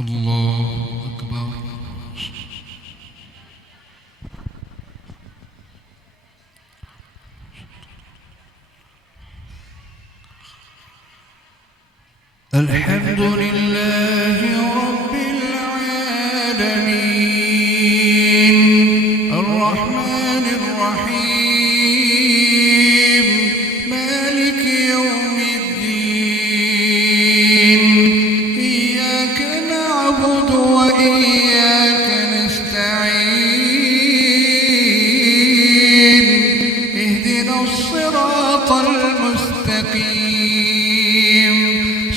الله أكبر. الحمد لله رب العالمين الرحمن الرحيم مالك يوم الدين إياك نعبد وإياك نستعين اهدنا الصراط المستقيم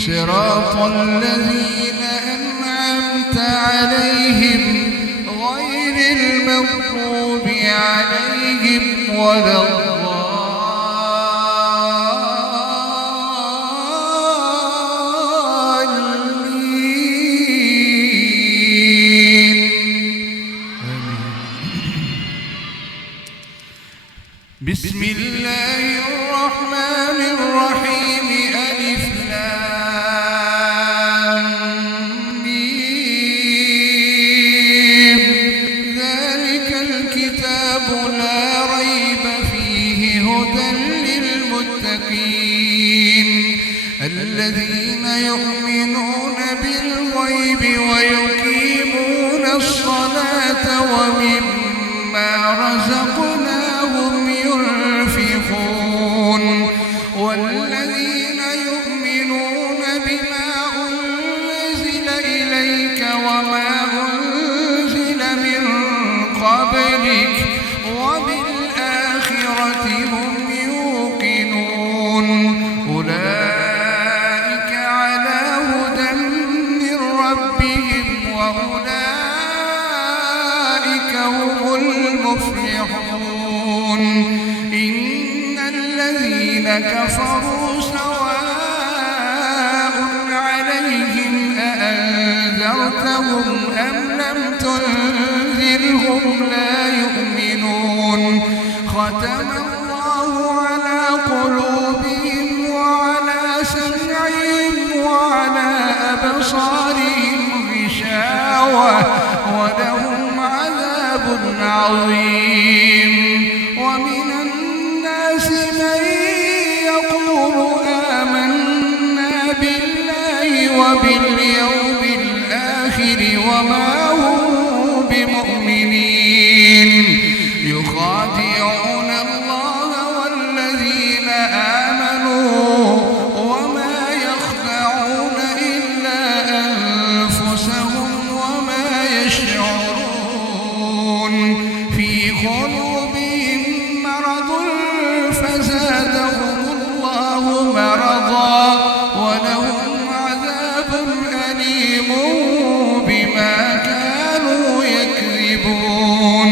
صراط الذين أنعمت عليهم غير المغضوب عليهم ولا الضالين. بسم الله الرحمن الرحيم. ألف الذين يؤمنون بالغيب ويقيمون الصلاة ومما رزقناهم ينفقون والذين يؤمنون بما أنزل إليك وما أنزل من قبلك وبالآخرة هم يوقنون أولئك على هدى من ربهم وأولئك هم المفلحون. إن الذين كفروا سواء عليهم أأنذرتهم أم لم تنذرهم لا يؤمنون. ختم الله على قلوبهم وعلى سمعهم وعلى أبصارهم غشاوة ولهم عذاب عظيم. ومن الناس من يقول آمنا بالله وباليوم الآخر وما هم بمؤمنين يخادعون الله والذين آمنوا وما يخدعون إلا أنفسهم وما يشعرون. في قلوبهم مرض فزادهم الله مرضا ولهم عذاب أليم بما كانوا يكذبون.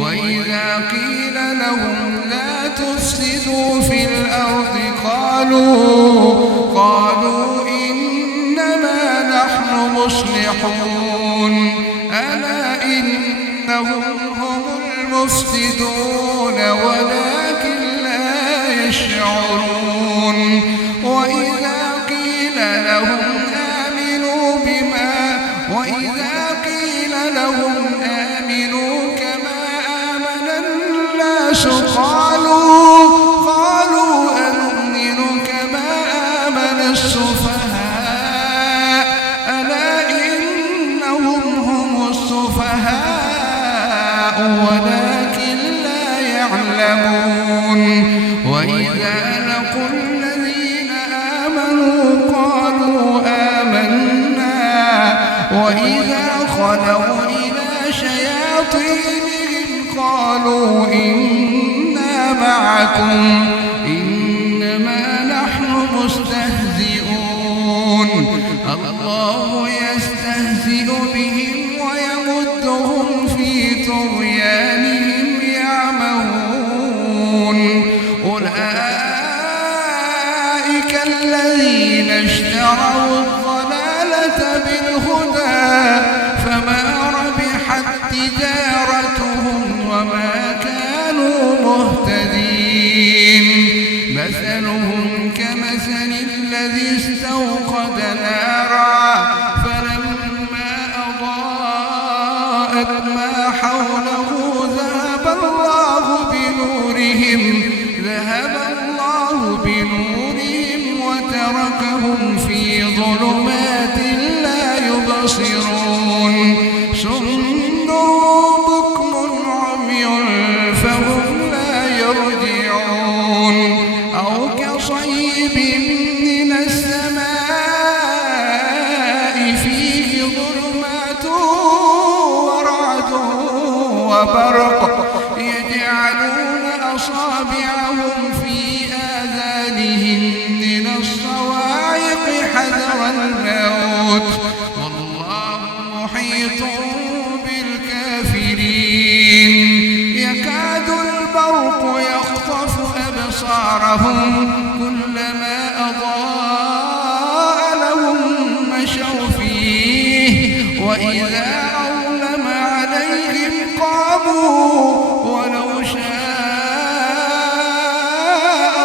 وإذا قيل لهم لا تفسدوا في الأرض قالوا إنما نحن مصلحون ألا إنهم هم المفسدون ولكن لا يشعرون. وإذا قيل لهم آمنوا كما آمن الناس قالوا أنؤمن كما آمن السفهاء ألا إنهم هم السفهاء ولكن لا يعلمون. وإذا لقوا الذين آمنوا قالوا آمنا وإذا خلوا إلى شياطينهم قالوا إنا معكم إنما نحن مستهزئون. الله يستهزئ بهم ويمدهم في طغيانهم يعمهون. أولئك الذين اشتروا الضلالة بالهدى فما ربحت تجارتهم وما كانوا مهتدين. مثلهم كمثل الذي استوقد نارا فلما تركهم في ظلمات لا يبصرون صم بكم عمي فهم لا يرجعون أو كصيب من السماء فيه ظلمات ورعد وبرق يجعلون أصابعهم في آذانهم من الصواعق حذر الموت والله محيط بالكافرين يكاد البرق يخطف أبصارهم كلما أضاء لهم مشوا فيه وإذا أظلم عليهم قاموا ولو شاء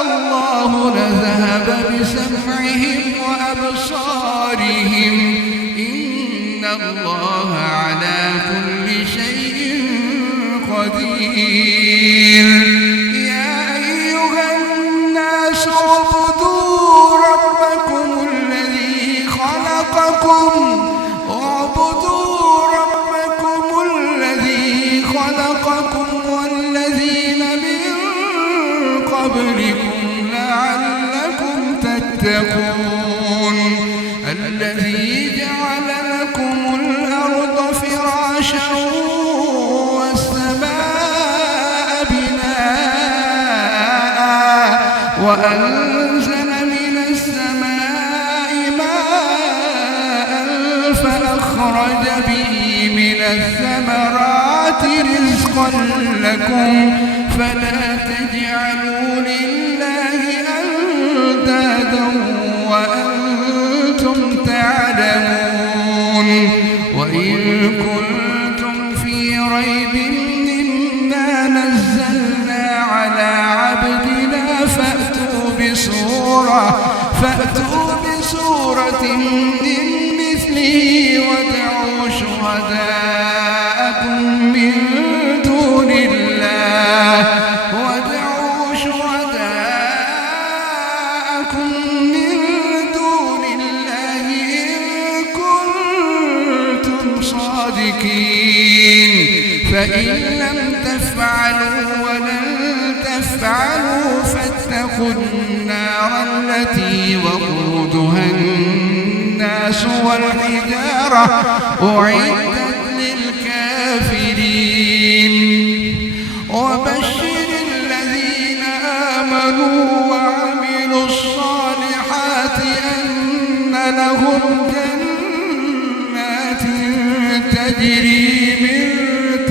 الله لذهب بسمعهم وأبصارهم إن الله على كل شيء قدير يا أيها الناس اعبدوا ربكم الذي خلقكم والذين من قبلكم لعلكم تتقون الذي جعل لكم الأرض فراشا والسماء بناء وأنزل من السماء ماء فأخرج به من الثمرات رزقا لكم فلا تجعلوا لله أندادا وأنتم تعلمون وإن كنتم في ريب مما نزلنا على عبدنا فأتوا بسورة من مثله ودعوا شهداءكم من دون الله إن كنتم صادقين فإن لم تفعلوا ولن تفعلوا فاتقوا النار التي وقودها الناس والحجارة أعدت للكافرين وبشر الذين آمنوا وعملوا الصالحات أن لهم جنات تجري من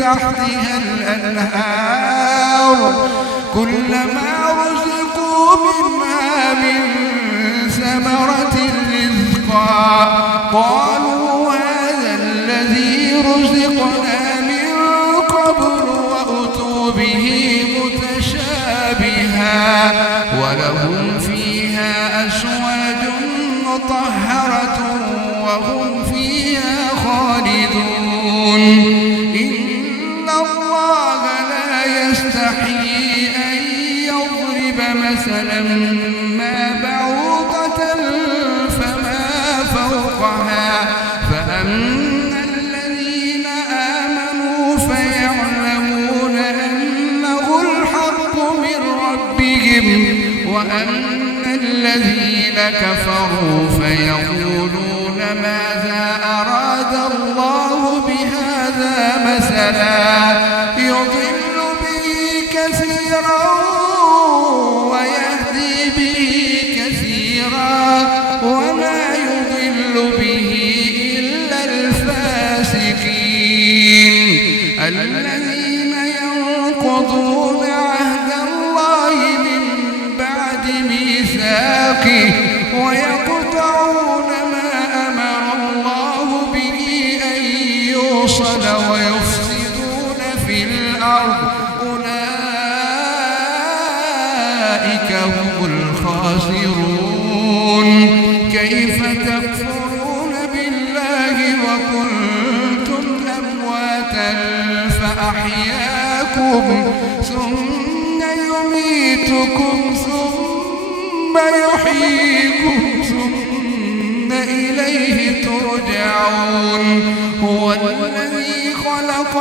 تحتها الأنهار كلما رزقوا منها من ثمرة رزقا قالوا هذا الذي رزقنا من قبل وأتوا به متشابها ولهم فيها أزواج مطهرة وهم فيها خالدون إن الله لا يستحيي أن يضرب مثلا ما بعوضة فما فوقها فأما الذين آمنوا فيعلمون أنه الحق من ربهم وأما الذين كفروا فيقولون ماذا أراد الله بهذا مثلا يضل به كثيرا ويهدي به كثيرا وما يضل به إلا الفاسقين الذين ينقضون عهد الله من بعد ميثاقه ويقطعون ما أمر الله به أن يوصل ويفسدون في الأرض أولئك هم الخاسرون كيف تكفرون بالله وكنتم أمواتا فأحياكم ثم يميتكم ثم يحييكم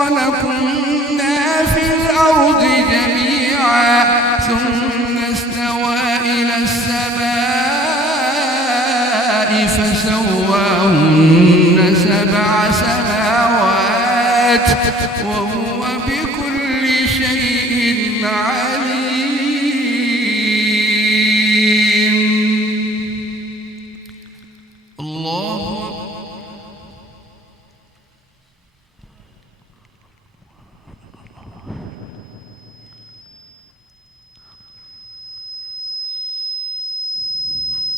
ولكنا في الأرض جميعا ثم استوى إلى السماء فسواهن 7 سماوات وهو بكل شيء عليم. الله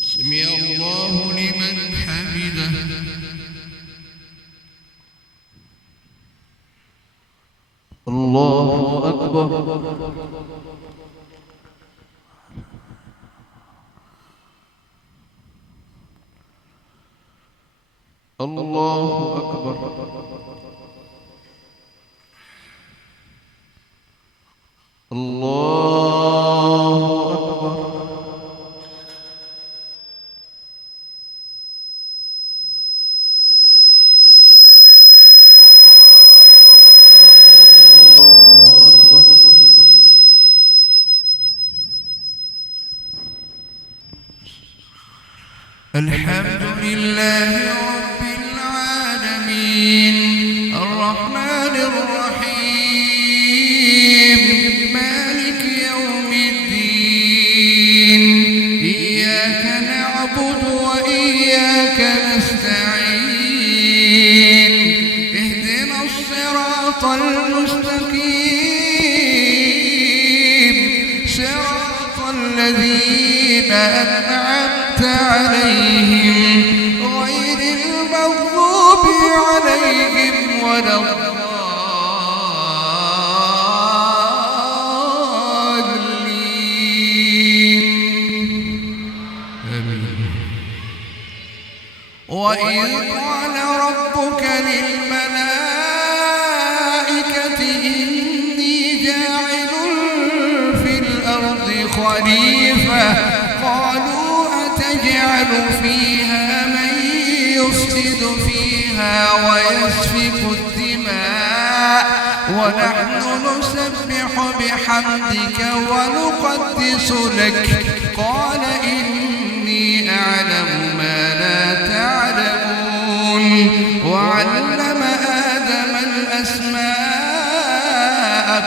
سمع الله لمن حمده. الله أكبر. الله أكبر. الله أكبر. الحمد لله رب العالمين الرحمن الرحيم مالك يوم الدين إياك نعبد وإياك نستعين اهدنا الصراط المستقيم صراط الذين أنعمت عليهم غير المغضوب عليهم ولا الضالين. آمين. وإذ قال ربك للملائكة إني جاعل في الأرض خليفة قالوا أتجعل فيها من يفسد فيها ويسفك الدماء ونحن نسبح بحمدك ونقدس لك قال إني أعلم ما لا تعلمون. وعلم آدم الأسماء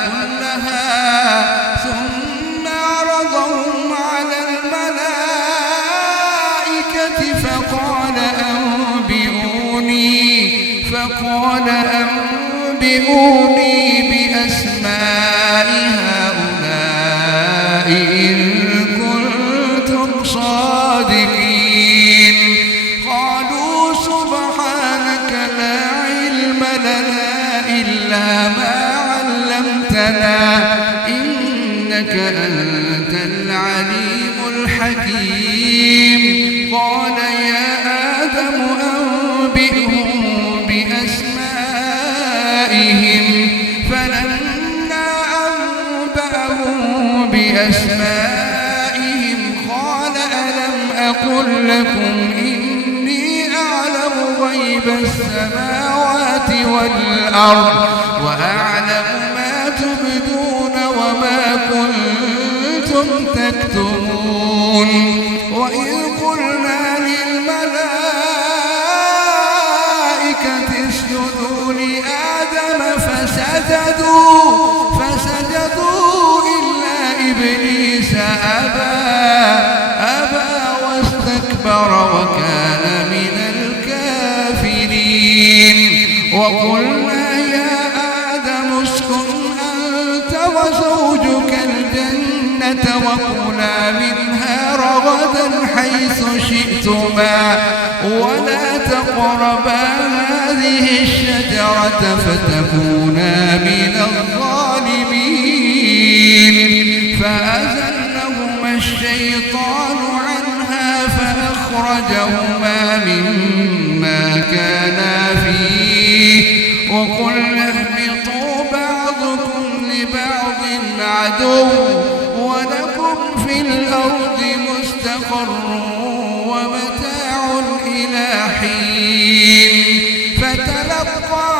كلها ثم عرضهم على الملائكة فقال أنبئوني بأسماء هؤلاء إن كنتم صادقين. قالوا سبحانك لا علم لنا إلا ما علمتنا إنك أنت العليم الحكيم. قال يا آدم أنبئهم بأسمائهم فلما أنبأهم بأسمائهم قال ألم أقل لكم إني أعلم غيب السماوات والأرض وأعلم ما تبدون وما كنتم تكتمون. وإذ قلنا للملائكة اسجدوا لآدم فسجدوا إلا إبليس أبى واستكبر وكان من الكافرين. وقلنا يا آدم اسكن أنت وزوجك الجنة وكلا منها رغدا حيث شئتما ولا تقربا هذه الشجرة فتكونا من الظالمين. فأزلهما الشيطان عنها فأخرجهما مما كانا فيه وقلنا اهبطوا بعضكم لبعض عدو ولكم في الأرض مستقر ومتاع إلى حين. فتلقى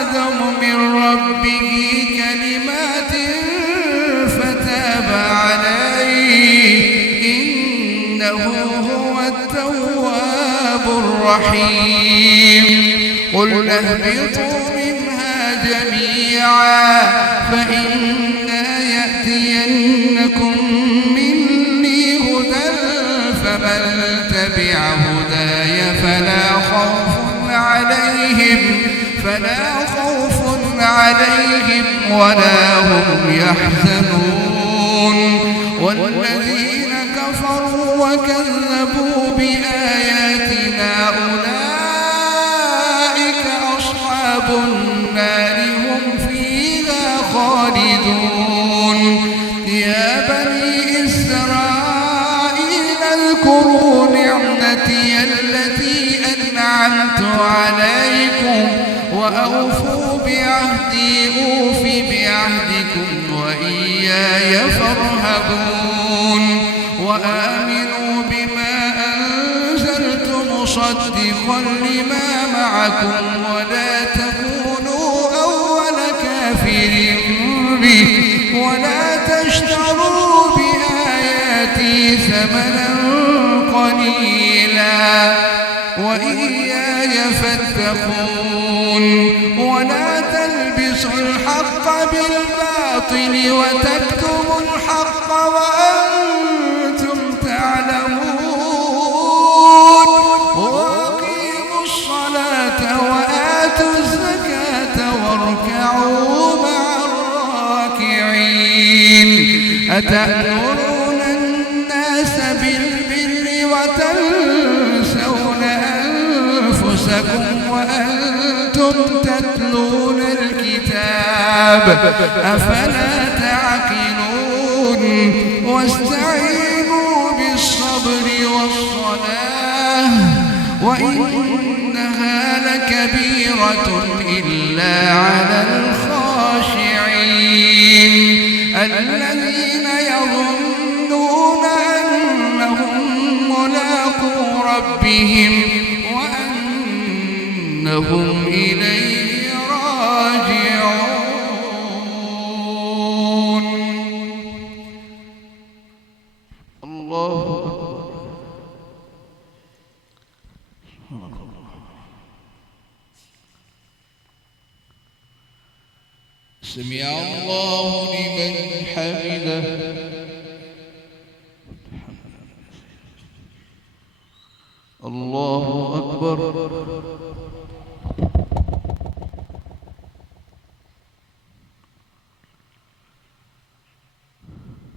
آدم من من ربه كلمات فتاب عليه إنه هو التواب الرحيم قل اهبطوا منها جميعا فإما يأتينكم مني هدى فمن تبع هداي فلا خوف عليهم ولا هم يحزنون والذين كفروا وكذبوا بآياتنا أولئك أصحاب النار هم فيها خالدون يا بني إسرائيل اذكروا نعمتي التي أنعمت عليكم وأوفوا بعهدي أوف بعهدكم وإياي فارهبون وآمنوا بما أنزلت مصدقا لما معكم ولا تكونوا أول كافر به ولا تشتروا بآياتي ثمنا قليلا وإياي فاتقون ولا تلبسوا الحق بالباطل وتكتموا الحق وأنتم تعلمون وأقيموا الصلاة وآتوا الزكاة واركعوا مع الراكعين أتأمرون الناس بالبر وتنسون أنفسكم وأنتم تتلون الكتاب أفلا تعقلون واستعينوا بالصبر والصلاة وإنها لكبيرة إلا على الخاشعين الذين يظنون أنهم ملاقو ربهم وأنهم إليه راجعون. الله سمع الله لمن حمده الله أكبر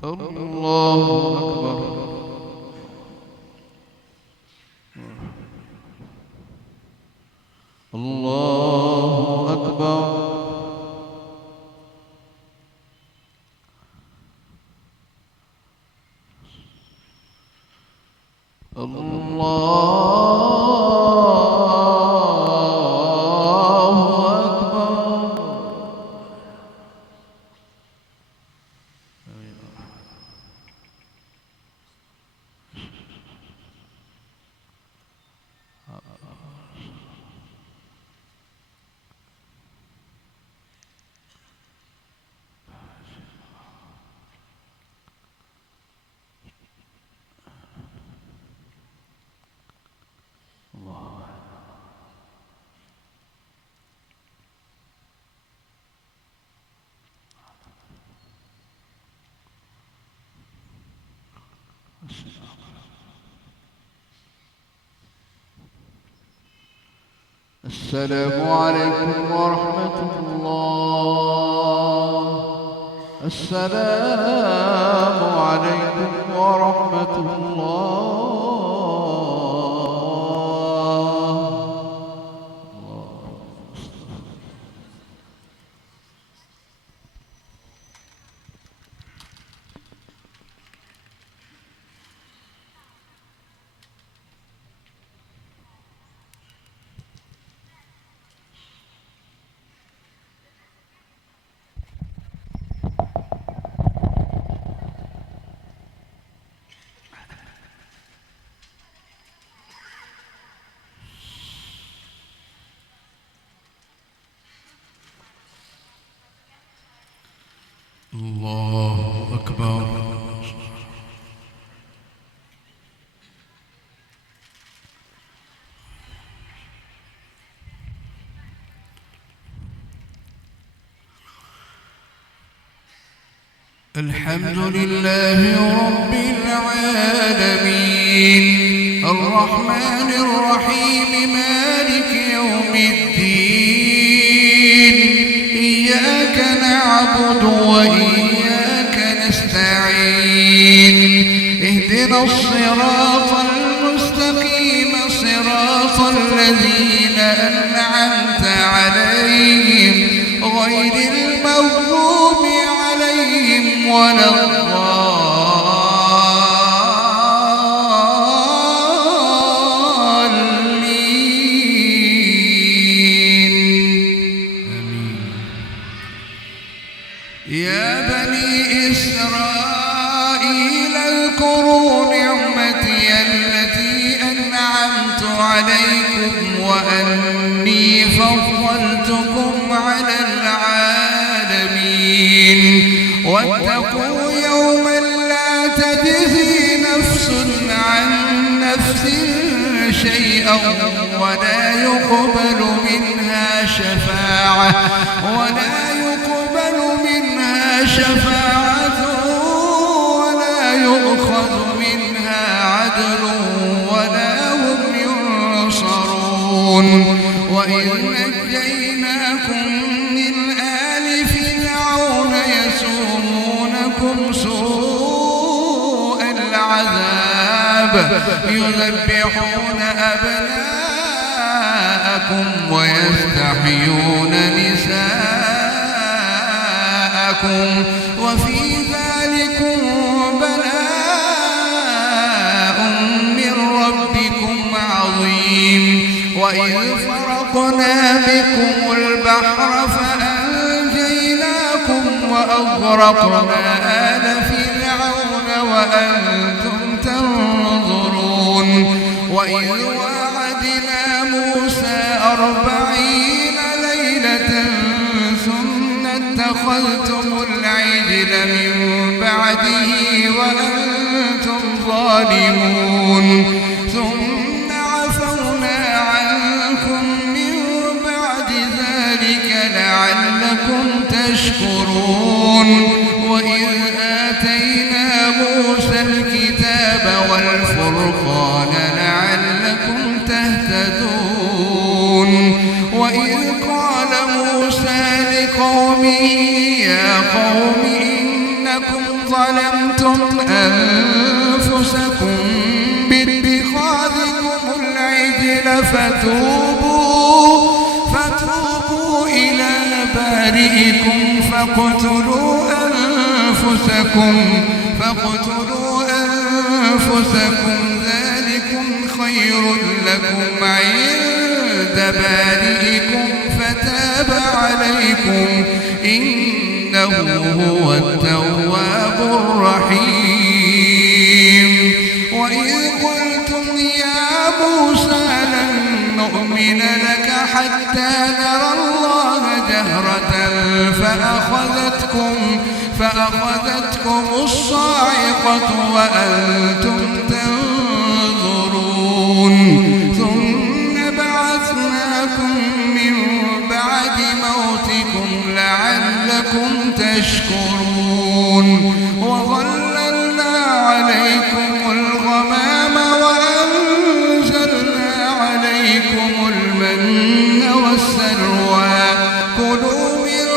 الله أكبر الله أكبر السلام عليكم ورحمة الله. السلام عليكم ورحمة الله. الحمد لله رب العالمين الرحمن الرحيم مالك يوم الدين إياك نعبد وإياك نستعين اهدنا الصراط المستقيم صراط الذين أنعمت عليهم غير المغضوب عليهم ولا الضالين آمين. يا بني إسرائيل اذكروا نعمتي التي أنعمت عليكم وأني فضلتكم على العالمين واتقوا يوما لا تجزي نفس عن نفس شيئا ولا يقبل منها شفاعة ولا يؤخذ منها عدل ولا هم ينصرون وإذ نجيناكم من آل فرعون يسومونكم سوء العذاب يذبحون أبناءكم ويستحيون نساءكم وفي ذلكم بلاء من ربكم عظيم وإذ فرقنا بكم البحر فأنجيناكم وأغرقنا آل فرعون وأنتم تنظرون وإذ واعدنا موسى 40 ليلة ثم اتخذتم العجل من بعده وأنتم ظالمون ثم عفونا عنكم من بعد ذلك لعلكم تشكرون وإذ آتينا موسى الكتاب والفرقان لعلكم تهتدون وإذ قال موسى لقومه يا قوم إنكم ظلمتم أنفسكم باتخاذكم العجل فتوبوا إلى بارئكم فاقتلوا أنفسكم ذلكم خير لكم عند بارئكم فتاب عليكم إنه هو التواب الرحيم وإذ قلتم يا موسى لن نؤمن لك حتى نرى الله جهرة فأخذتكم الصاعقة وأنتم تنظرون ثم بعثناكم من بعد موتكم لعلكم تشكرون وظللنا عليكم الغمام وأنزلنا عليكم المن والسلوى كلوا من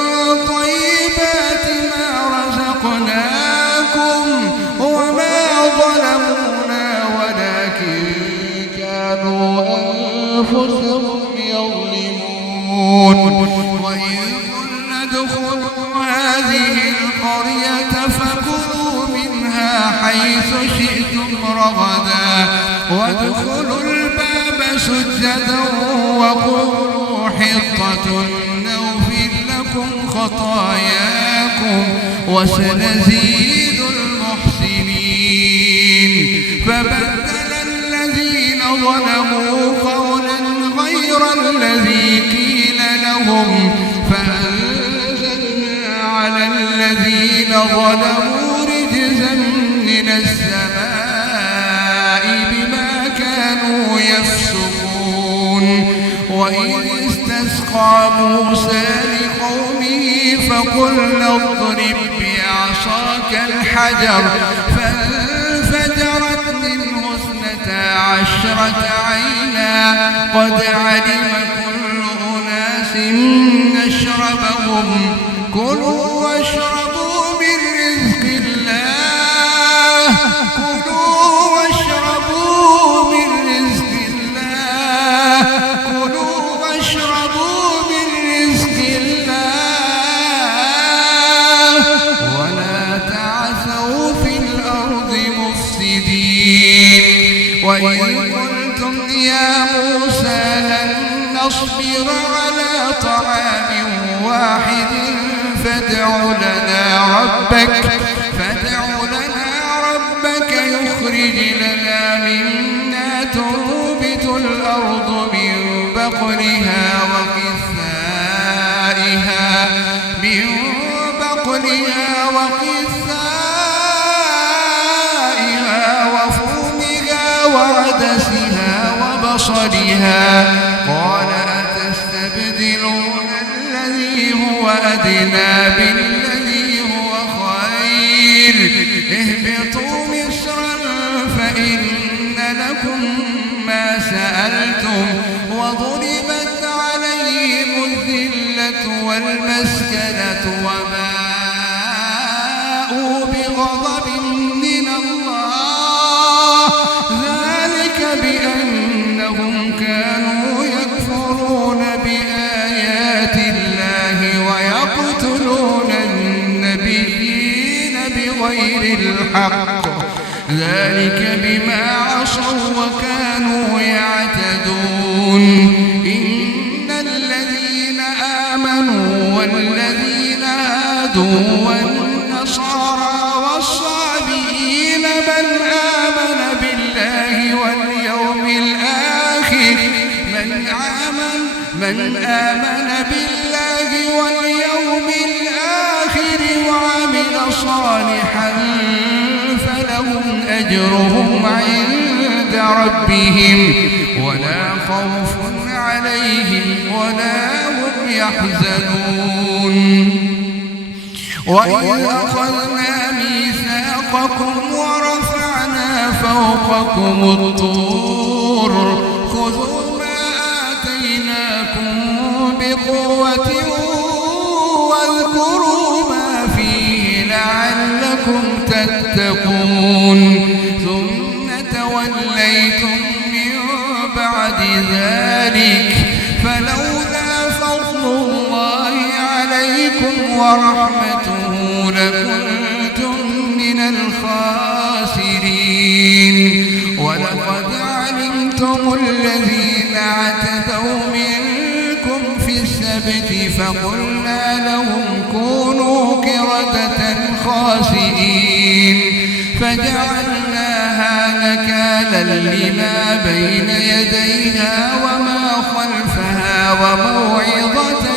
طيبات ما رزقناكم وما ظلمونا ولكن كانوا أنفسهم يظلمون وإذ قلنا ادخلوا هذه القرية فكلوا منها حيث شئتم رغدا وادخلوا الباب سجدا وقولوا حطة نغفر لكم خطاياكم وسنزيد المحسنين فبدل الذين ظلموا قولا غير الذي قيل لهم فأنزلنا على الذين ظلموا رجزا من السماء بما كانوا يفسقون وإذ استسقى موسى لقومه فقلنا اضرب بعصاك بعصاك الحجر فانفجرت منه 12 عينا قد علم كل أناس مشربهم كلوا واشربوا من رزق الله كلوا واشربوا من رزق الله كلوا واشربوا من رزق الله ولا تعثوا في الأرض مفسدين وإذ قلتم يا موسى لن نصبر على طعام واحد فادع لنا ربك يخرج لنا مما تنبت الأرض من بقلها وقثائها وفومها وعدسها وبصلها قال أتستبدلون الذي هو أدنى بالذي هو خير اهبطوا مصرا فإن لكم ما سألتم وضربت عليهم الذلة والمسكنة وباءوا بغضب من الله ذلك بأنهم كانوا يكفرون بآيات الله ويقتلون النبيين بغير الحق ذلك بما عصوا وكانوا يعتدون إن الذين آمنوا والذين هادوا والنصارى والصابئين من آمن بالله واليوم الآخر وعمل صالحا فلهم أجرهم عند ربهم ولا خوف عليهم ولا هم يحزنون وإذ أخذنا ميثاقكم ورفعنا فوقكم الطور خذوا ما آتيناكم بقوة واذكروا ما فيه لعلكم تتقون ثم توليتم من بعد ذلك فلولا فضل الله عليكم ورحمته لكنتم من الخاسرين ولقد علمتم الذين اعتدوا منكم في السبت فقلنا لهم كونوا قردة خاسئين فجعلناها نكالا لما بين يديها وما خلفها وموعظة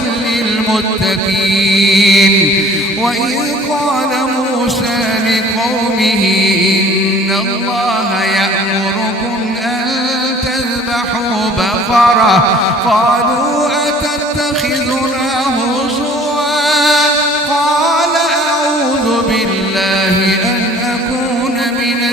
للمتقين وإذ قال موسى لقومه إن الله يأمركم أن تذبحوا بقرة قالوا أتتخذنا هزوا قال أعوذ بالله أن أكون من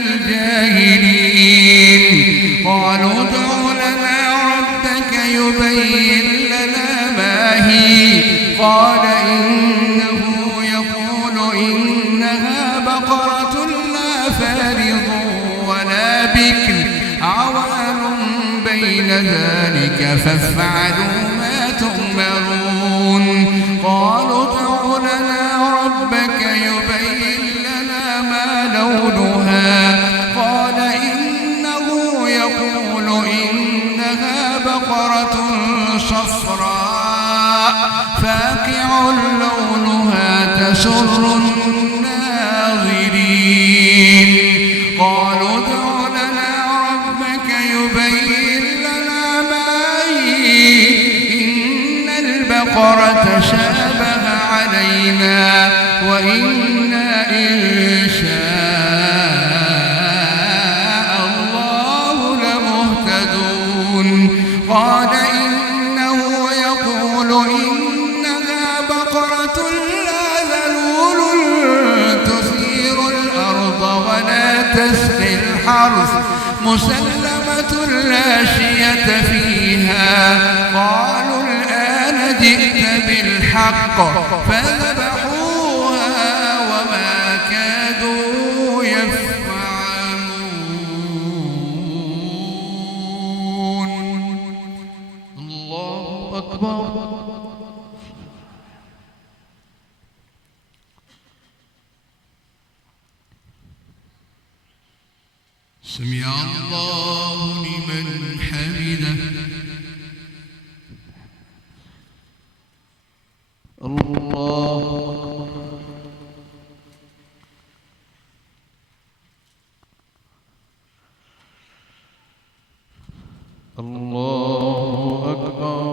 الجاهلين قالوا ادع لنا ربك يبين لنا ما هي قال إنه يقول إنها بقرة لا فارض ولا بكر عوان بين ذلك فافعلوا ما تؤمرون قالوا ادع لنا ربك يبين لنا ما لونها قال إنه يقول إنها بقرة صفراء فاقع لونها تسر الناظرين قالوا ادع لنا ربك يبين لنا ما هي إن البقرة شابه علينا وإنا إن شاء الله لمهتدون قال إنه يقول إنها بقرة لا ذلول مسلمة لا شية فيها. قالوا الآن جئت بالحق فذبحوها وما كادوا يفعلون. الله أكبر. سمع الله لمن حمده. الله أكبر. الله أكبر.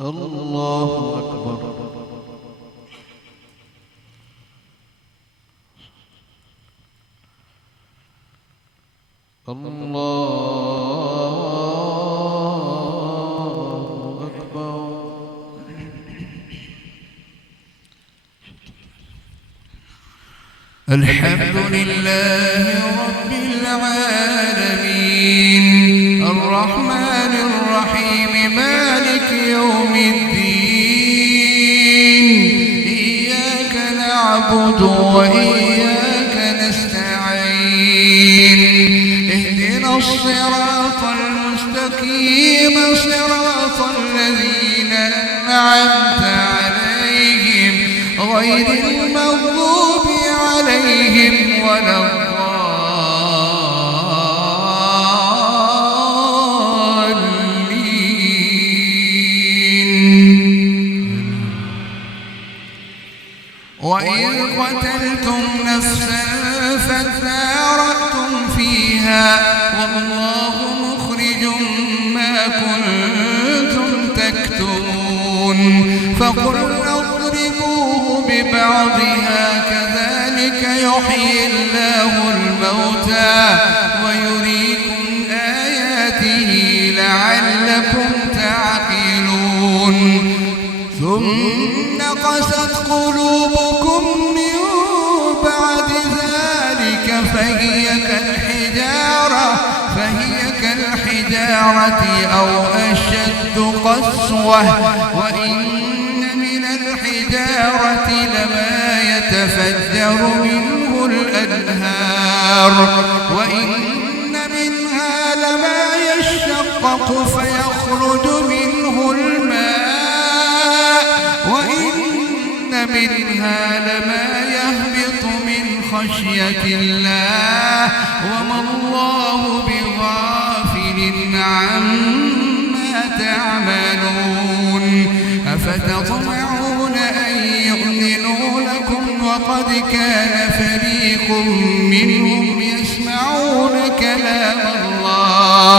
الله أكبر. الله أكبر. الحمد لله رب العالمين الرحمن الرحيم مالك يوم الدين. إياك نعبد وإياك نستعين. اهدنا الصراط المستقيم صراط الذين أنعمت عليهم غير المغضوب عليهم ولا الضالين. وإذ قتلتم نفسا فادارأتم فيها والله مخرج ما كنتم تكتمون. فقلنا اضربوه ببعضها كذلك يحيي الله الموتى ويريكم آياته لعلكم تعقلون. ثم قست قلوبكم من بعد ذلك فهي كالحجارة أو أشد قسوة. وإن من الحجارة لما يتفجر منه الأنهار وإن منها لما يشقق فيخرج منه الماء وإن منها لما يهبط من خشية الله وما الله بغافل عما تعملون. أفتطمعون أن يؤمنوا لكم وقد كان فريق منهم يسمعون كلام الله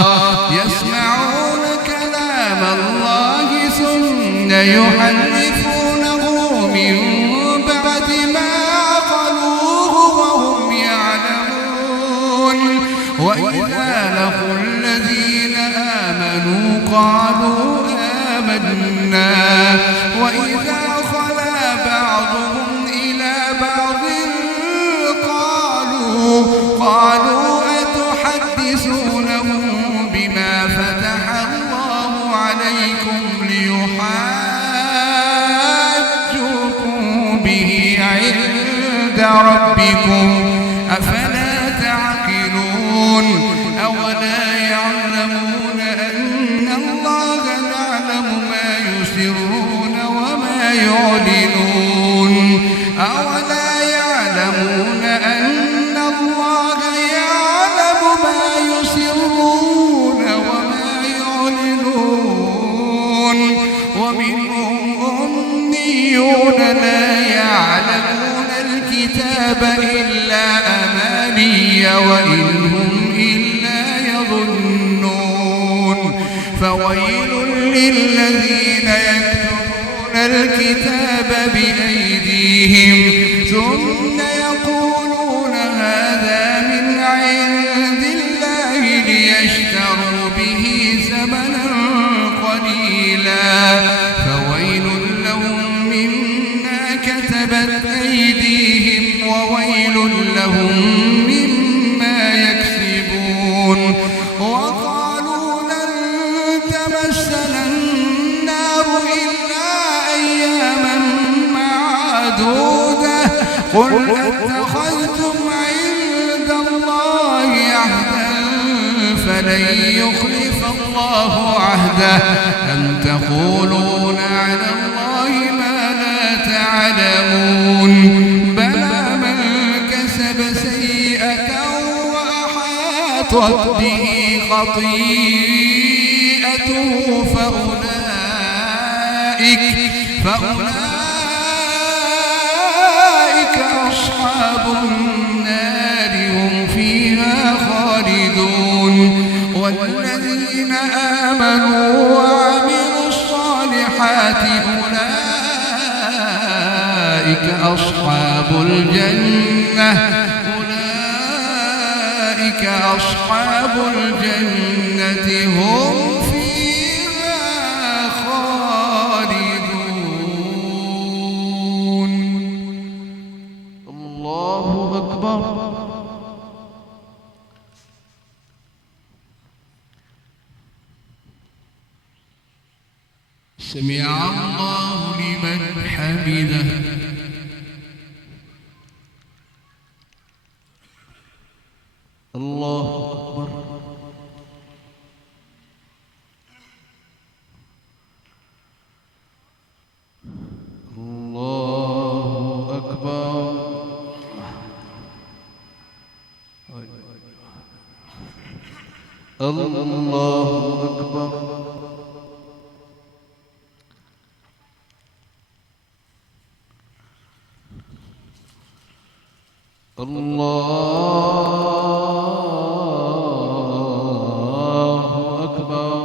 ثم يحرفونه من بعد ما عقلوه وهم يعلمون. وإذا لقوا الذين آمنوا قالوا آمنا وإذا خلا بعضهم إلى بعض قالوا أتحدثونهم بما فتح الله عليكم ليحاجوكم به عند ربكم أفلا تعقلون. أولا يعلمون أن الله يعلم ما يسرون وما يعلنون. أولا يعلمون أن الله يعلم ما يسرون وما يعلنون. ومنهم أميون لا يعلمون الكتاب إلا أماني وإن هم إلا يظنون. فويل للذين يكتبون الكتاب بأيديهم ثم يقولون هذا من عند الله ليشتروا به ثمنا قليلا فويل لهم مما كتبت لهم مما يكسبون وقالوا لن تمسنا النار إلا أياما معدودة قل أتخذتم عند الله عهدا فلن يخلف الله عهده أم تقولون على الله ما لا تعلمون بلى من كسب سيئة وأحاطت به خطيئته فأولئك أصحاب النار هم فيها خالدون والذين آمنوا وعملوا الصالحات أولئك أصحاب الجنة هم فيها خالدون. الله أكبر. سمع الله لمن حمده. الله أكبر. الله أكبر. الله أكبر. الله أكبر.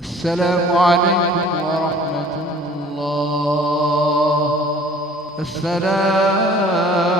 السلام عليكم ورحمة الله. السلام